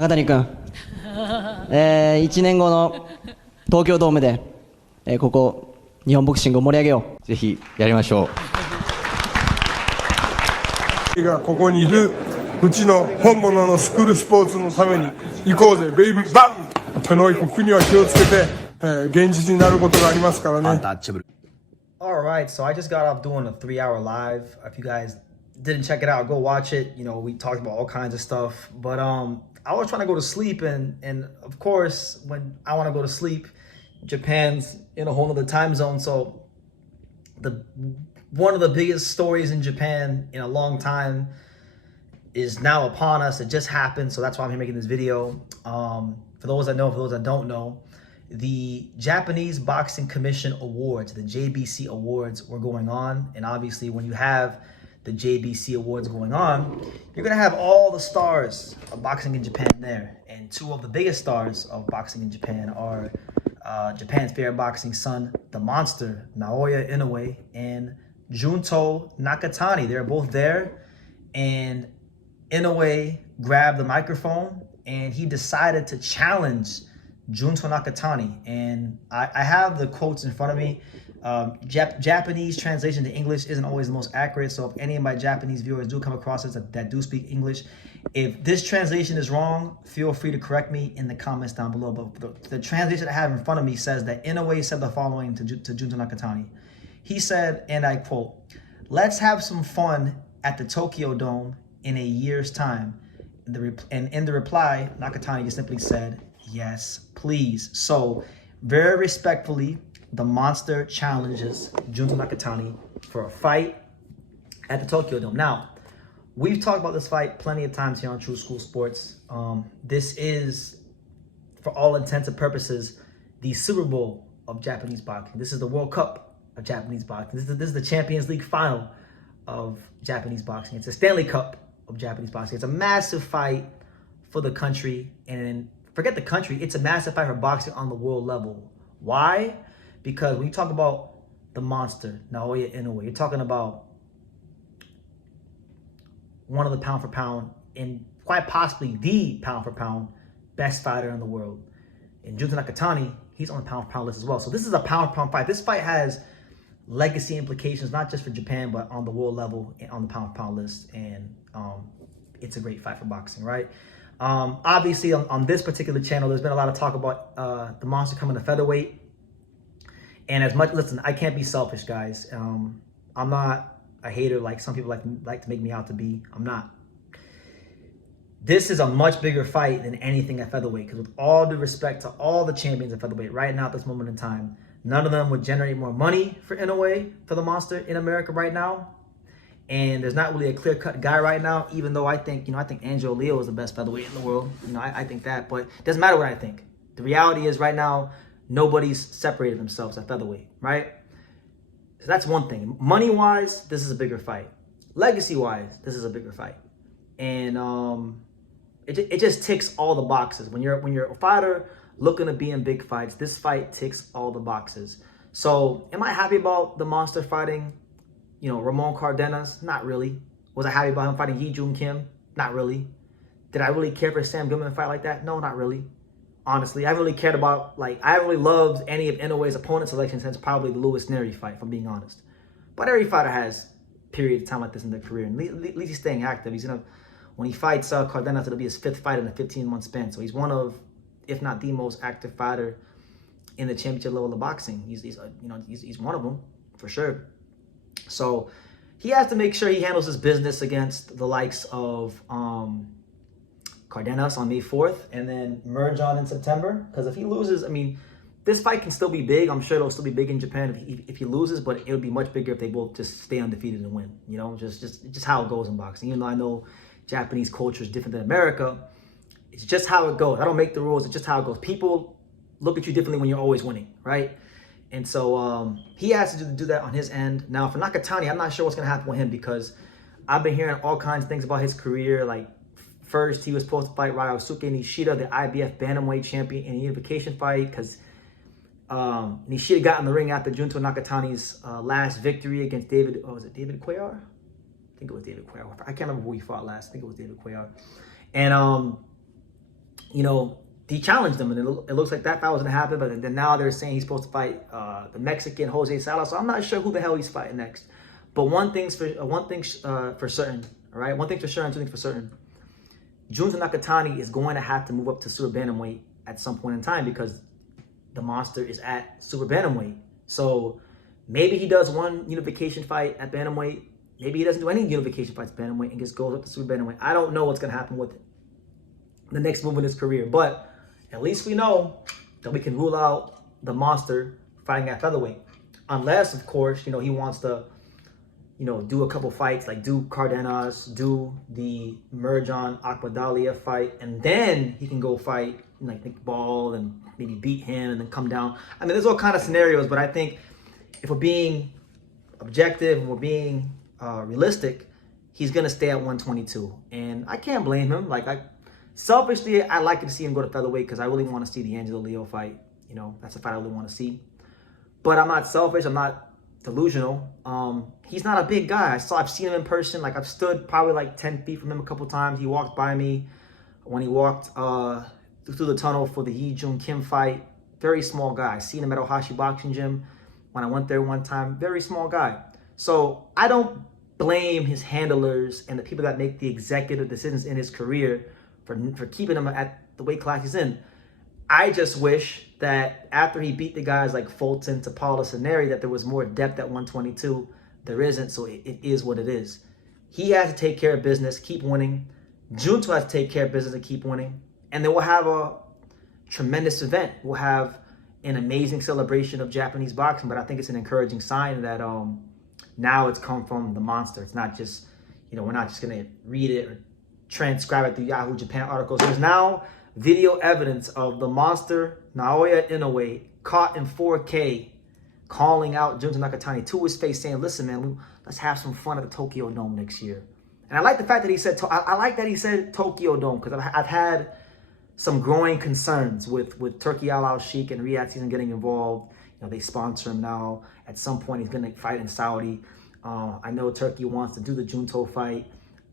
中谷君、1年後の東京ドームで、ここ日本ボクシングを盛り上げよう。ぜひやりましょう。がここにいるうちの本物のスクールスポーツのために行こうぜベイビーバン。手の国には気をつけて、現実になることがありますからね。Alright, so I just got off doing a 3-hour live. If you guys didn't check it out, go watch it. You know, we talked about all kinds of stuff. But I was trying to go to sleep, and of course, when I want to go to sleep, Japan's in a whole other time zone. So one of the biggest stories in Japan in a long time is now upon us. It just happened, so that's why I'm here making this video. For those that know, for those that don't know, the Japanese Boxing Commission Awards, the JBC Awards, were going on. And obviously, when you have the JBC Awards going on, you're going to have all the stars of boxing in Japan there. And two of the biggest stars of boxing in Japan are Japan's favorite boxing son, the monster, Naoya Inoue, and Junto Nakatani. They're both there. And Inoue grabbed the microphone and he decided to challenge Junto Nakatani. And I have the quotes in front of me. Japanese translation to English isn't always the most accurate, so if any of my Japanese viewers do come across this that do speak English, if this translation is wrong, feel free to correct me in the comments down below. But the translation I have in front of me says that Inoue said the following to Junto Nakatani. He said, and I quote, "Let's have some fun at the Tokyo Dome in a year's time." And in the reply, Nakatani just simply said, "Yes, please." So very respectfully, the monster challenges Junto Nakatani for a fight at the Tokyo Dome. Now, we've talked about this fight plenty of times here on True School Sports. This is, for all intents and purposes, the Super Bowl of Japanese boxing. This is the World Cup of Japanese boxing. This is the Champions League final of Japanese boxing. It's a Stanley Cup of Japanese boxing. It's a massive fight for the country. And forget the country, it's a massive fight for boxing on the world level. Why? Because when you talk about the monster, Naoya Inoue, you're talking about one of the pound for pound and quite possibly the pound for pound best fighter in the world. And Junto Nakatani, he's on the pound for pound list as well. So this is a pound for pound fight. This fight has legacy implications, not just for Japan, but on the world level and on the pound for pound list. And it's a great fight for boxing, right? Obviously, on this particular channel, there's been a lot of talk about the monster coming to featherweight. And as much, listen, I can't be selfish, guys. I'm not a hater like some people like to make me out to be. I'm not. This is a much bigger fight than anything at featherweight, because with all due respect to all the champions at featherweight right now at this moment in time, none of them would generate more money for Inoue, for the monster in America right now. And there's not really a clear-cut guy right now, even though I think Angelo Leo is the best featherweight in the world. I think that, but it doesn't matter what I think. The reality is right now, nobody's separated themselves at featherweight, right? So that's one thing. Money-wise, this is a bigger fight. Legacy-wise, this is a bigger fight. And it just ticks all the boxes. When you're a fighter looking to be in big fights, this fight ticks all the boxes. So am I happy about the monster fighting, Ramon Cardenas? Not really. Was I happy about him fighting Yi Jun Kim? Not really. Did I really care for Sam Goodman to fight like that? No, not really. Honestly, I really cared about, I haven't really loved any of Inoue's opponent selection since probably the Louis Neri fight, if I'm being honest. But every fighter has periods of time like this in their career, and at least he's staying active. He's when he fights Cardenas, it'll be his 5th fight in a 15-month span. So he's one of, if not the most active fighter in the championship level of boxing. He's one of them for sure. So he has to make sure he handles his business against the likes of Cardenas on May 4th and then merge on in September. Because if he loses, this fight can still be big. I'm sure it'll still be big in Japan if he loses, but it would be much bigger if they both just stay undefeated and win. Just how it goes in boxing. Even though I know Japanese culture is different than America, it's just how it goes. I don't make the rules. It's just how it goes. People look at you differently when you're always winning, right? And so he has to do that on his end. Now, for Nakatani, I'm not sure what's going to happen with him, because I've been hearing all kinds of things about his career. First, he was supposed to fight Ryosuke Nishida, the IBF Bantamweight champion, in a unification fight, because Nishida got in the ring after Junto Nakatani's last victory against David Cuellar? I think it was David Cuellar. I can't remember who he fought last. I think it was David Cuellar. And he challenged him, and it looks like that fight was gonna happen. But then now they're saying he's supposed to fight the Mexican Jose Salas. So I'm not sure who the hell he's fighting next. But one thing's for certain, all right. One thing's for sure, and two things for certain. Junto Nakatani is going to have to move up to super bantamweight at some point in time because the monster is at super bantamweight. So maybe he does one unification fight at bantamweight. Maybe he doesn't do any unification fights at bantamweight and just goes up to super bantamweight. I don't know what's going to happen with the next move in his career, but at least we know that we can rule out the monster fighting at featherweight, unless, of course, he wants to, do a couple fights, like do Cardenas, do the Merjan Akbadalia fight, and then he can go fight like Nick Ball and maybe beat him and then come down. I mean, there's all kind of scenarios, but I think if we're being objective and we're being realistic, he's gonna stay at 122, and I can't blame him. Selfishly, I like to see him go to featherweight because I really want to see the Angelo Leo fight. That's a fight I really want to see. But I'm not selfish. I'm not delusional. He's not a big guy. I've seen him in person. I've stood probably like 10 feet from him a couple times. He walked by me when he walked through the tunnel for the Yi Jun Kim fight. Very small guy. I seen him at Ohashi Boxing Gym when I went there one time. Very small guy. So I don't blame his handlers and the people that make the executive decisions in his career for keeping him at the weight class he's in. I just wish that after he beat the guys like Fulton, Tapala, and Neri, that there was more depth at 122. There isn't, so it is what it is. He has to take care of business, keep winning. Junto has to take care of business and keep winning. And then we'll have a tremendous event. We'll have an amazing celebration of Japanese boxing, but I think it's an encouraging sign that now it's come from the monster. It's not just, we're not just going to read it or transcribe it through Yahoo Japan articles. There's now video evidence of the monster Naoya Inoue caught in 4K calling out Junto Nakatani to his face, saying, "Listen, man, let's have some fun at the Tokyo Dome next year." And I like the fact that he said, I like that he said Tokyo Dome, because I've had some growing concerns with Turkey Al Sheikh and Riyadh season getting involved. They sponsor him now. At some point, he's going to fight in Saudi. I know Turkey wants to do the Junto fight.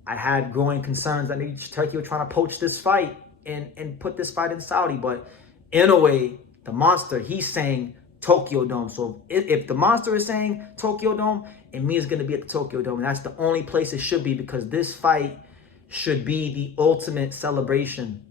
I had growing concerns that maybe Turkey was trying to poach this fight and put this fight in Saudi. But in a way, the monster, he's saying Tokyo Dome. So if the monster is saying Tokyo Dome, it means it's going to be at the Tokyo Dome. And that's the only place it should be, because this fight should be the ultimate celebration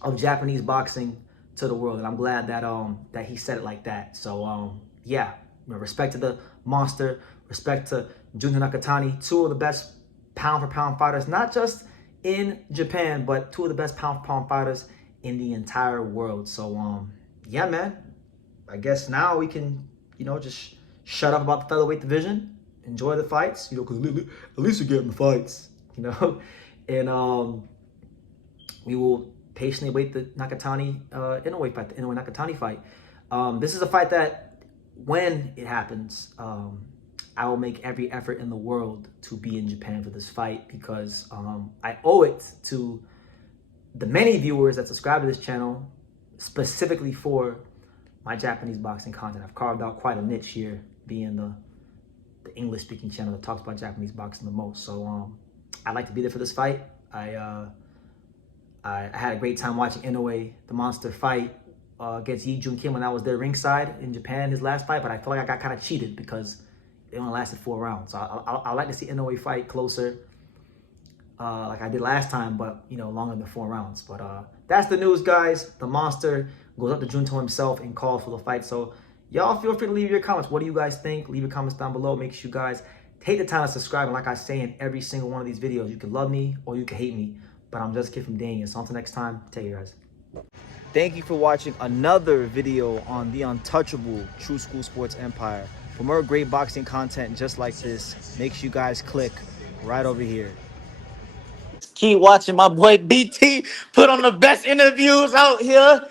of Japanese boxing to the world. And I'm glad that he said it like that. So yeah, respect to the monster, respect to Junto Nakatani, two of the best pound for pound fighters, not just in Japan, but two of the best pound for pound fighters in the entire world. So yeah, man, I guess now we can just shut up about the featherweight division, enjoy the fights, because at least we're getting the fights, and we will patiently wait the Nakatani Inoue fight, the Inoue Nakatani fight. This is a fight that, when it happens, I will make every effort in the world to be in Japan for this fight, because I owe it to the many viewers that subscribe to this channel specifically for my Japanese boxing content. I've carved out quite a niche here, being the English-speaking channel that talks about Japanese boxing the most. So I'd like to be there for this fight. I had a great time watching Inoue, the monster, fight against Yi Jun Kim when I was there ringside in Japan, his last fight, but I feel like I got kind of cheated because it only lasted 4 rounds. So I like to see Inoue fight closer, like I did last time, but longer than 4 rounds. But that's the news, guys. The monster goes up to Junto himself and calls for the fight. So y'all feel free to leave your comments. What do you guys think? Leave your comments down below. Make sure you guys take the time to subscribe. And like I say in every single one of these videos, you can love me or you can hate me, but I'm just a kid from Daniel. So until next time, take care, guys. Thank you for watching another video on the untouchable True School Sports Empire. For more great boxing content just like this, make sure you guys click right over here. Keep watching my boy BT put on the best interviews out here.